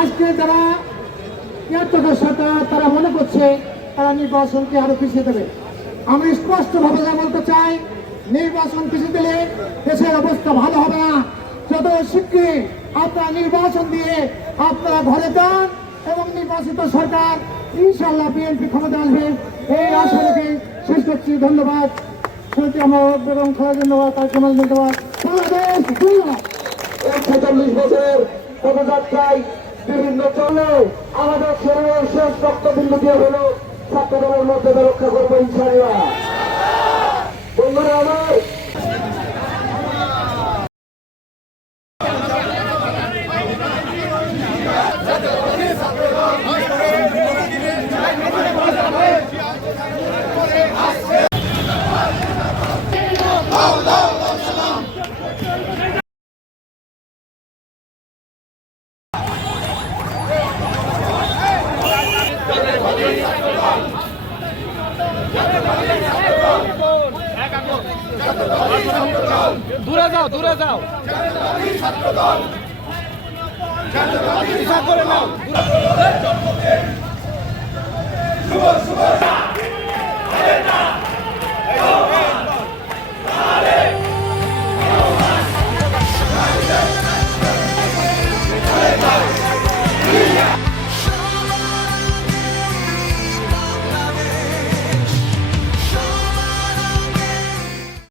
আজকে যারা ইয়াত্তকের সরকার তারা মনে করছে তারা নির্বাচনকে আরো পিছিয়ে দেবে। আমি স্পষ্টভাবে বলতে চাই, নির্বাচন পিছিয়ে দিলে দেশের অবস্থা ভালো হবে না। যত শীঘ্রই আপনারা নির্বাচন দিয়ে আপনারা ঘরে যান এবং নির্বাচিত সরকার ইনশাল্লাহ বিএনপি ক্ষমতা আসবে, এই আশা রেখে শেষ করছি। ধন্যবাদ। আমার বেগম খালেদা ধন্যবাদ, তার কেমন ধন্যবাদ। বাংলাদেশ 46 বছরের পদযাত্রায় বিভিন্ন চলে আমাদের শরীরের শেষ রক্তবিন্দ দিয়ে হলো ছাত্রদলের মধ্যে রক্ষা করবো ইনশাআল্লাহ। বন্ধুরা আমার, দূরে যাও, দূরে যাও। করে নাও। শুভ শুভ